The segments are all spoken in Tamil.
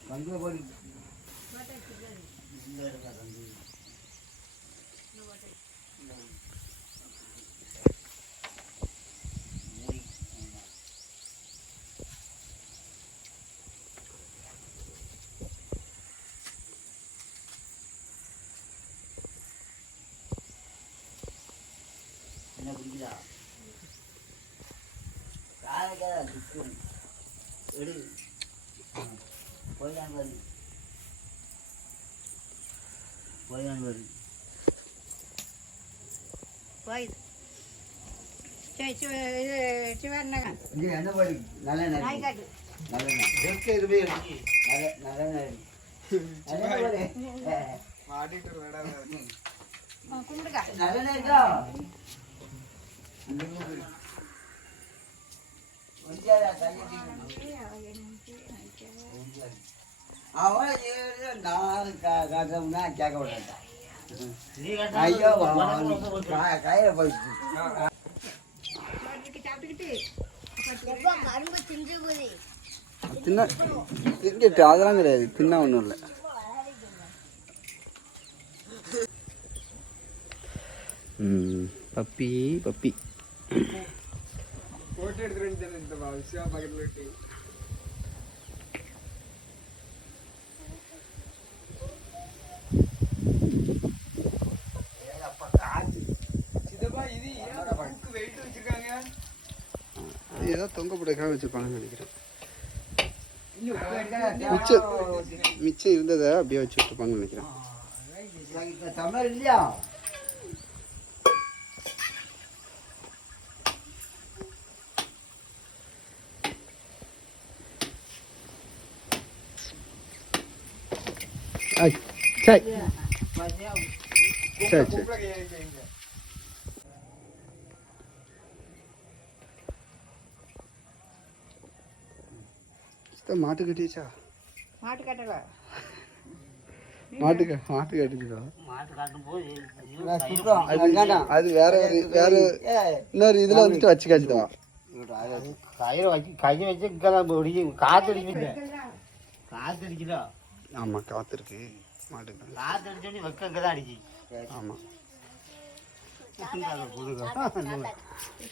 இல்லையா அப்போ பிடிக்க பிடிக்க வைங்க அப்படிங்க தங்கு இருக்கும் இந்த இருக்கா அவ்வளோ தொண்டை வைக்க வைக்க மாட்டேங்குது தங்கு தங்கு போய் மாட்டா வச்சுருக்காரு இந்த இருக்கா தங்கு என்ன பிடிக்குதா காலைக்கா துக்கும் எடு போயிடான் பாரு போயிடான் பாரு போயிது சரி சிவ இது சிவண்ணங்க இங்கே என்ன நல்ல நாய் நல்ல காட்டு நல்ல நல்ல நல்ல நல்ல கும்பிடுக்கா. நல்ல இருக்கா அவன் நான் கட்டணும்னா கேட்க விடாட்டான் ஐயோ கையில போயிடுச்சு தின்ன அதெல்லாம் கிடையாது தின்னா ஒன்றும் இல்லை பப்பி பப்பி போட்டோ எடுத்துட்டு இந்த விஷயம் பக்கத்தில் ஏதோ தொங்க போட்டுக்காக வச்சுருப்பாங்கன்னு நினைக்கிறேன். மிச்சம் மிச்சம் இருந்ததை அப்படியே வச்சு விட்டுருப்பாங்கன்னு நினைக்கிறேன். தமிழ் இல்லையா? ஐய், சரி. சரி சரி. மாட்டு கட்டிச்சா மாட்டு கட்டல மாட்டு க- மாட்டு கட்டிச்சா மாட்டு காட்டும் போது அது அது வேற ஒரு வேற இன்னொரு இதுல வந்துட்டு வச்சு காய்ச்சிதான் கயிறு வச்சு கையை வச்சு இங்கெல்லாம் காற்று அடிக்கல காற்று அடிக்கல ஆமா காத்து இருக்கு மாட்டுக்கு காற்று அடிச்சோடனே வெக்க இங்கே தான் அடிச்சு ஆமா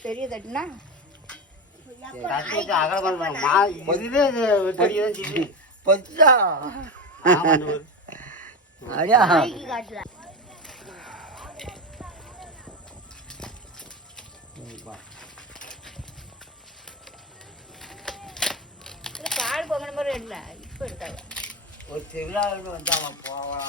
பெரிய தட்டுனா வச்சு அகல மா இதுவே தெரிய தான் செய்யுது பச்சா அடியா. காட்டுல பால் பொங்கல் மாதிரி இல்லை இப்போ இருக்காது. ஒரு திருவிழாவுக்கு வந்தாங்க போவா